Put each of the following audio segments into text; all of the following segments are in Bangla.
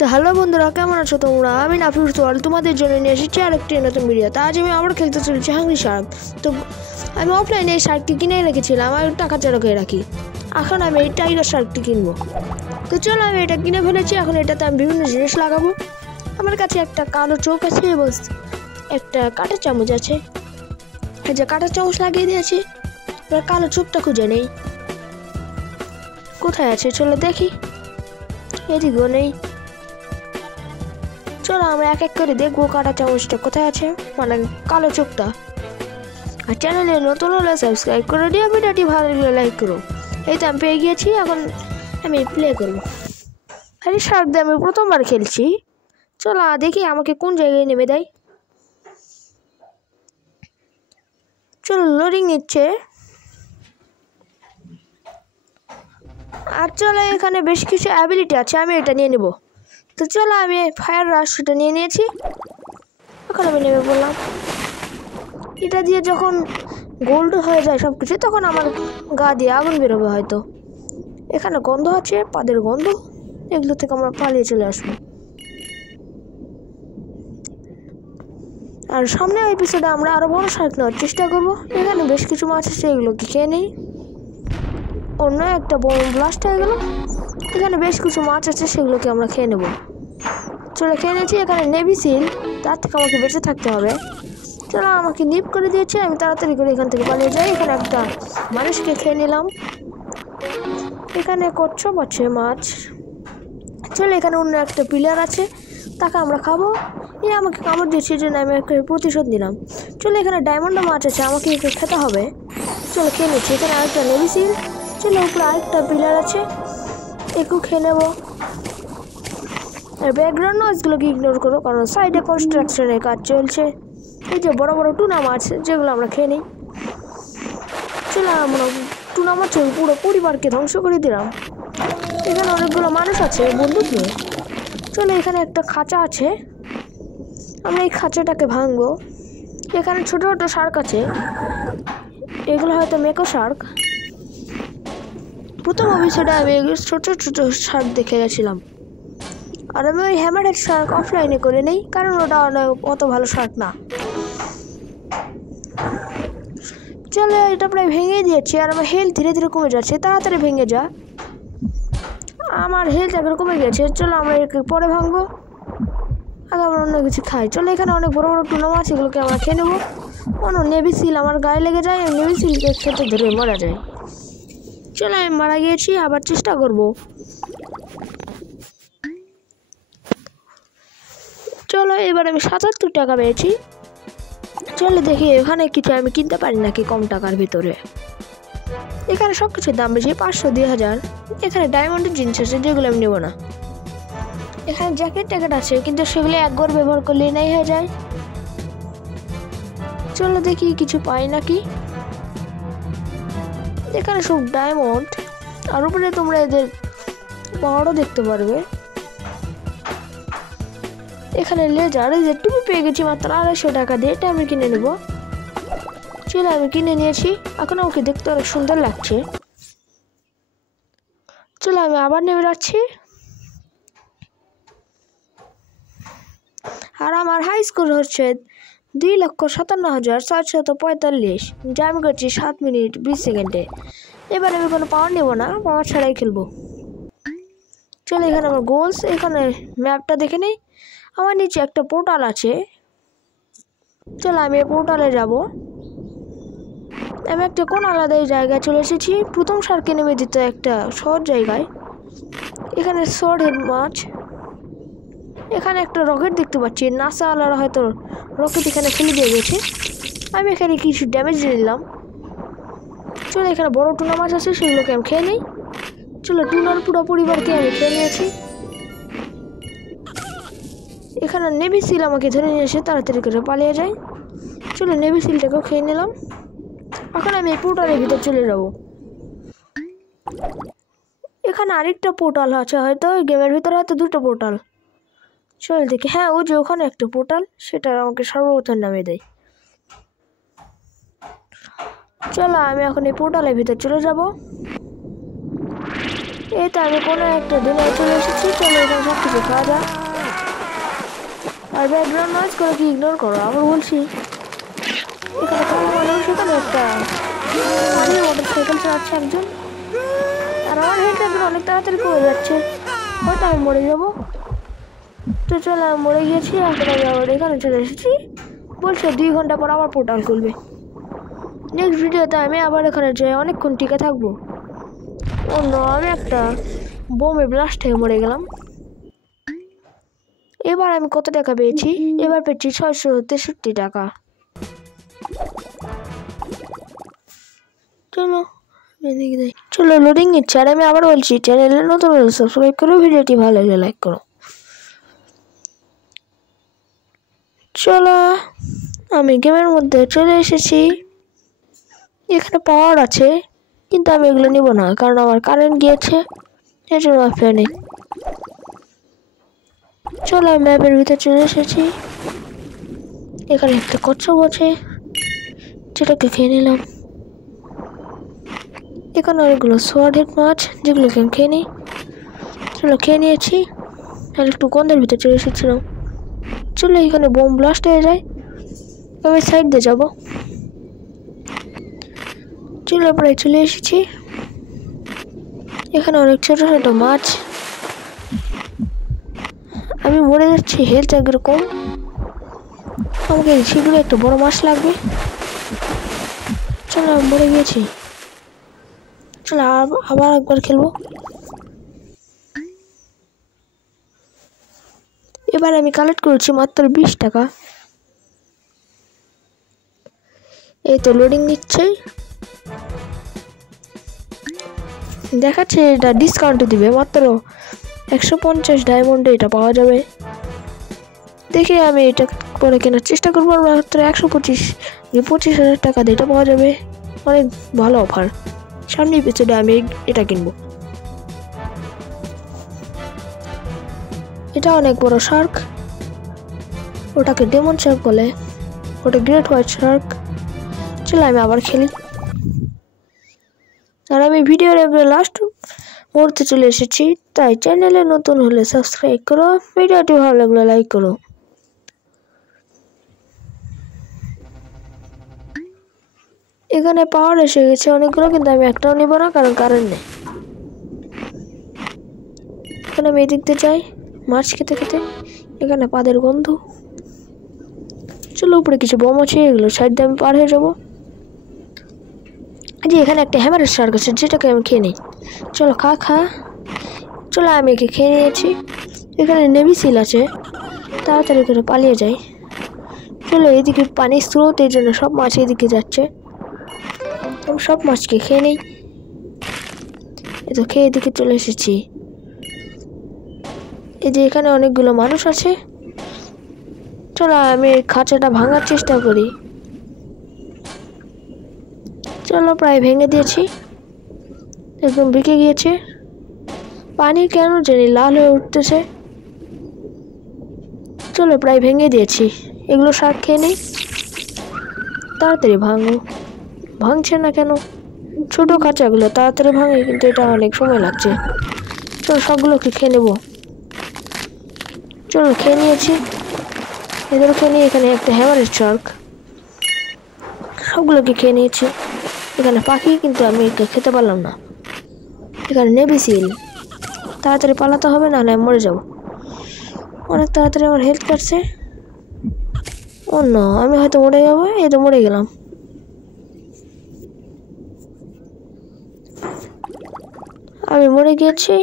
তো হ্যালো বন্ধুরা, কেমন আছো তোমরা? আমি নাফিস তোয়াল তোমাদের জন্য নিয়ে এসেছি আরেকটি নতুন ভিডিও। তা আজ আমি আবার খেলতে চলেছি হাংরি শার্ক। তো আমি অফলাইনে এই শার্কটি কিনে রেখেছিলাম, আমি টাকা চারকে রাখি। এখন আমি এই টাইগার শার্কটি কিনবো। তো চলো, আমি এটা কিনে ফেলেছি। এখন এটাতে আমি বিভিন্ন জিনিস লাগাবো। আমার কাছে একটা কালো চোখ আছে এবং একটা কাঁটা চামচ আছে। এই যে কাঁটা চামচ লাগিয়ে দিয়েছি, এবার কালো চোখটা খুঁজে নেই, কোথায় আছে চলো দেখি। এদিকেও নেই। চলো আমরা এক এক করে দেখবো কাঁটা চামচটা কোথায় আছে, মানে কালো চোখটা। আর চ্যানেলে নতুন হলে সাবস্ক্রাইব করে দিও, ভিডিওটি ভালো লাগলে লাইক করো। এই তো আমি পেয়ে গিয়েছি, এখন আমি প্লে করবো। আরে শার্ক দিয়ে আমি প্রথমবার খেলছি। চলো দেখি আমাকে কোন জায়গায় নেমে দেয়। চলো, লোডিং নিচ্ছে। আর চলো, এখানে বেশ কিছু অ্যাবিলিটি আছে, আমি এটা নিয়ে নেব। তো চলো, আমি ফায়ার রাশটা নিয়ে নিয়েছি। এখন আমি নেমে পড়লাম। এটা দিয়ে যখন গোল্ড হয়ে যায় সব কিছু, তখন আমার গা দিয়ে আগুন বেরোবে হয়তো। এখানে গন্ধ আছে, পাদের গন্ধ, এগুলো থেকে আমরা পালিয়ে চলে আসবো। আর সামনে এপিসোডে আমরা আরো বড় শার্ক নেওয়ার চেষ্টা করবো। এখানে বেশ কিছু মাছ আছে, এগুলোকে খেয়ে নেই। অন্য একটা বড় ব্লাস্ট হয়ে গেল। এখানে বেশ কিছু মাছ আছে, সেগুলোকে আমরা খেয়ে নেব। চলে খেয়ে নিয়েছি। এখানে নেভি সিল, তার থেকে আমাকে বেঁচে থাকতে হবে। চলো, আমাকে নিপ করে দিয়েছে, আমি তাড়াতাড়ি করে এখান থেকে পালিয়ে যাই। এখানে একটা মানুষকে খেয়ে নিলাম। এখানে কচ্ছপ আছে, মাছ। চলো, এখানে অন্য একটা পিলার আছে, তাকে আমরা খাবো। আমাকে কামড় দিয়েছে, জন্য আমি একটা প্রতিশোধ নিলাম। চলো, এখানে ডায়মন্ড মাছ আছে, আমাকে একে খেতে হবে। চলো খেয়ে নিচ্ছি। এখানে আরেকটা নেভি সিল। চলো, উপরে আরেকটা পিলার আছে, একটু খেয়ে নেবো। আর ব্যাকগ্রাউন্ড নয়েজগুলোকে ইগনোর করো, কারণ সাইডে কনস্ট্রাকশনের কাজ চলছে। এই যে বড় বড় টুনা মাছ, যেগুলো আমরা খেয়ে নিই। চলো, আমরা টুনা মাছ পুরো পরিবারকে ধ্বংস করে দিলাম। এখানে অনেকগুলো মানুষ আছে বন্দুক নিয়ে। চলো, এখানে একটা খাঁচা আছে, আমরা এই খাঁচাটাকে ভাঙবো। এখানে ছোট ছোট শার্ক আছে, এগুলো হয়তো মেকো শার্ক। প্রথম এপিসোডে আমি ছোট ছোট শার্ক দেখে গেছিলাম। আর আমি ওই হ্যামারহেড শার্ক অফলাইনে করে নেই, কারণ ওটা অত ভালো শার্ক না। চলো, এটা প্রায় ভেঙে দিয়েছি, আর আমার হেলথ ধীরে ধীরে কমে যাচ্ছে। তাড়াতাড়ি ভেঙে যা, আমার হেলথ এখন কমে গেছে। চলো, আমরা একে পরে ভাঙবো, আগে আমরা অন্য কিছু খাই। চলো, এখানে অনেক বড় বড় টুনা মাছ, এগুলোকে আমরা খেয়ে নেবো। নেভি সিল আমার গায়ে লেগে যায়, নেভি সিলকে খেতে ধরে মারা যায়। চলো, আমি মারা গিয়েছি, আবার চেষ্টা করবো। চলো, এবার আমি 77 টাকা পেয়েছি। চলো দেখি এখানে কিছু আমি কিনতে পারি নাকি কম টাকার ভিতরে। এখানে সব কিছুর দাম বেশি, 500, 2000। এখানে ডায়মন্ডের জিনিস আছে, যেগুলো আমি নেবো না। এখানে জ্যাকেট ট্যাকেট আছে, কিন্তু সেগুলো একবার ব্যবহার করলেই নাই হয়ে যায়। চলো দেখি কিছু পাই নাকি। এখানে সব ডায়মন্ড, আর উপরে তোমরা এদের পাহাড়ও দেখতে পারবে। এখানে লেজার, এই যে টুপি পেয়ে গেছি মাত্র 250 টাকা দিয়ে, এটা আমি কিনে নেব। চলো, আমি কিনে নিয়েছি। এখন ওকে দেখতে অনেক সুন্দর লাগছে। চলো, আমি আবার নেমে যাচ্ছি। আর আমার হাই স্কোর হচ্ছে 2,57,645, যা আমি করছি 7 মিনিট 20 সেকেন্ডে। এবার আমি কোনো পাওয়ার নেব না, পাওয়ার ছাড়াই খেলবো। চলো, এখানে আমার গোলস, এখানে ম্যাপটা দেখে নেই। আমার নিচে একটা পোর্টাল আছে। চলো, আমি এই পোর্টালে যাব। আমি একটা কোন আলাদা জায়গায় চলে এসেছি। প্রথম শার্কে নেমে দিত একটা সহজ জায়গায়। এখানে শর্ট মাছ। এখানে একটা রকেট দেখতে পাচ্ছি, নাসা আলারা হয়তো রকেট এখানে ফেলে দিয়ে গেছে। আমি এখানে কিছু ড্যামেজ দিয়ে দিলাম। চলো, এখানে বড় টুনা মাছ আছে, সেগুলোকে আমি খেয়ে নিই। চলো, টুনার পুরো পরিবারকে আমি খেয়ে নিয়েছি। এখানে নেভি সিল আমাকে ধরে নিয়ে এসে তাড়াতাড়ি করে পালিয়ে যায়। চলো, নেভি সিলটাকেও খেয়ে নিলাম। এখন আমি এই পোর্টালের ভিতর চলে যাব। এখানে আরেকটা পোর্টাল আছে, হয়তো গেমের ভিতরে হয়তো 2টো পোর্টাল। চল দেখি। হ্যাঁ, ওই যে ওখানে একটা পোর্টাল, সেটা আমাকে সর্বপ্রথম নামিয়ে দেয়। চলো, আমি এখন এই পোর্টালের ভিতর চলে যাব। এই তো আমি কোনো একটা দুনিয়ায় চলে এসেছি। চলো এখানে সব কিছু খাওয়া যাক। আর ব্যাকগ্রাউন্ড নয়েজ করে কি ইগনোর করো, আবার বলছি। এখানে কালো মানুষ, এখানে একটা মোটরসাইকেল চালাচ্ছে একজন। আর আমার হেড একজন অনেক তাড়াতাড়ি কমে যাচ্ছে, হয়তো আমি মরে যাবো। তো চলো আমি মরে গিয়েছি, এখন আমি আবার এখানে চলে এসেছি। বলছে 2 ঘন্টা পর আবার পোর্টাল খুলবে। নেক্সট ভিডিওতে আমি আবার এখানে যাই অনেকক্ষণ টিকে থাকবো। অন্য আমি একটা বোমে ব্লাস্ট হয়ে মরে গেলাম। এবার আমি কত টাকা পেয়েছি? এবার পেয়েছি 663 টাকা। চলো চলো লোডিং নিচ্ছে। আর আমি আবার বলছি, চ্যানেলে নতুন হলে সাবস্ক্রাইব করো, ভিডিওটি ভালো লাগলে লাইক করো। চলো আমি গেমের মধ্যে চলে এসেছি। এখানে পাওয়ার আছে, কিন্তু আমি এগুলো নিব না, কারণ আমার কারেন্ট গিয়েছে, এর জন্য অপশন নেই। চলো আমি ম্যাপের ভিতরে চলে এসেছি। এখানে একটা কচ্ছপ আছে, যেটাকে খেয়ে নিলাম। এখানে অনেকগুলো সোয়ার্ড হেড মাছ, যেগুলোকে আমি খেয়ে নিই। চলো খেয়ে নিয়েছি, আর একটু গন্ধের ভিতরে চলে এসেছিলাম। চলো এখানে বোম ব্লাস্ট হয়ে যায়, আমি সাইড দিয়ে যাবো। চলো প্রায় চলে এসেছি। এখানে অনেক ছোট ছোট মাছ, আমি মরে যাচ্ছি, হেলথ একরকম। আমাকে শীঘ্রই একটা বড় মাছ লাগবে। চলো আমি মরে গিয়েছি। চলো আবার একবার খেলবো। এবার আমি কালেক্ট করেছি মাত্র 20 টাকা। এই তো লোডিং নিচ্ছে, দেখাচ্ছে এটা ডিসকাউন্টে দিবে, মাত্র 150 ডায়মন্ডে এটা পাওয়া যাবে। দেখি আমি এটা পরে কেনার চেষ্টা করবো। মাত্র 125,000 টাকা দিয়ে এটা পাওয়া যাবে, অনেক ভালো অফার। সামনে এপিসোডে আমি এটা কিনবো। এটা অনেক বড় শার্ক, ওটাকে ডেমন শার্ক বলে, ওটা গ্রেট হোয়াইট শার্ক। চলো আমি আবার খেলি। আর আমি ভিডিওর একবার লাস্ট মুহূর্তে চলে এসেছি, তাই চ্যানেলে নতুন হলে সাবস্ক্রাইব করো, ভিডিওটি ভালো লাগলে লাইক করো। এখানে পাওয়ার এসে গেছে অনেকগুলো, কিন্তু আমি একটাও নিব না, কারণ কারেন্ট নেই। এখানে আমি এদিক দিয়ে যাই মাছ খেতে খেতে। এখানে পাদের গন্ধ। চলো উপরে কিছু বোম আছে, এগুলো সাইড দিয়ে আমি পার হয়ে যাবো। যে এখানে একটা হ্যামারের শার্ক আছে, যেটাকে আমি খেয়ে নিই। চলো খা। চলো আমি একে খেয়ে নিয়েছি। এখানে নেভি সিল আছে, তাড়াতাড়ি করে পালিয়ে যাই। চলো এদিকে পানির স্রোত, এই জন্য সব মাছ এদিকে যাচ্ছে। আমি সব মাছকে খেয়ে নিই। এই তো খেয়ে এদিকে চলে এসেছি। এই যে এখানে অনেকগুলো মানুষ আছে। চলো আমি খাঁচাটা ভাঙার চেষ্টা করি। চলো প্রায় ভেঙে দিয়েছি, একদম বিকে গিয়েছে। পানি কেন জানি লাল হয়ে উঠতেছে। চলো প্রায় ভেঙে দিয়েছি, এগুলো শাক খেয়ে নেই। তাড়াতাড়ি ভাঙছে না কেন? ছোট খাঁচাগুলো তাড়াতাড়ি ভাঙে, কিন্তু এটা অনেক সময় লাগছে। চলো সবগুলোকে খেয়ে নেবো। চলো খেয়ে নিয়েছি, এদের খেয়ে নিয়ে এখানে একটা হ্যামারের শার্ক, সবগুলোকে খেয়ে নিয়েছি। এখানে পাখি, কিন্তু আমি একে খেতে পারলাম না। এখানে নেভি সিল, তাড়াতাড়ি পালাতে হবে, নাহলে আমি মরে যাব। অনেক তাড়াতাড়ি আমার হেলথ কাটছে। অন্য আমি হয়তো মরে যাবো। এই তো মরে গেলাম। আমি মরে গিয়েছি।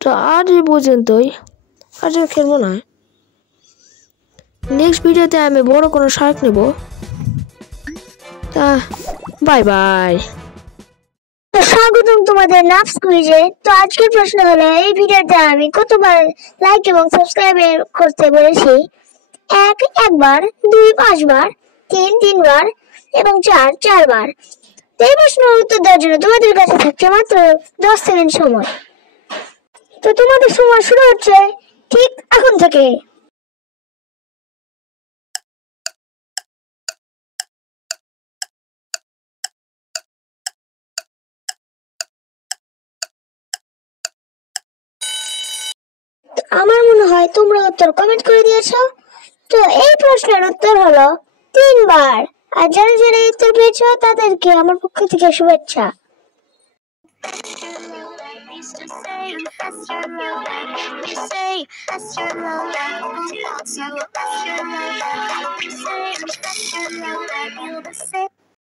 তো আজ এই পর্যন্তই, আজ আর খেলবো না। নেক্সট ভিডিওতে আমি বড় কোনো শার্ক নেব। তা বাই বাই। স্বাগতম তোমাদের নাফস কুইজে। তো আজকের প্রশ্ন হলো, এই ভিডিওতে আমি কতবার লাইক এবং সাবস্ক্রাইব করতে বলেছি? 1 একবার, 2 5 বার, 3 3 বার এবং 4 4 বার। তো এই প্রশ্নের উত্তর দেওয়ার জন্য তোমাদের কাছে থাকছে মাত্র 10 সেকেন্ড সময়। তো তোমাদের সময় শুরু হচ্ছে ঠিক এখন থেকে। আমার মনে হয় তোমরা উত্তর কমেন্ট করে দিয়েছো। তো এই প্রশ্নের উত্তর হলো 3 বার। আর যারা যারা এই উত্তর পেয়েছো তাদেরকে আমার পক্ষ থেকে শুভেচ্ছা। Say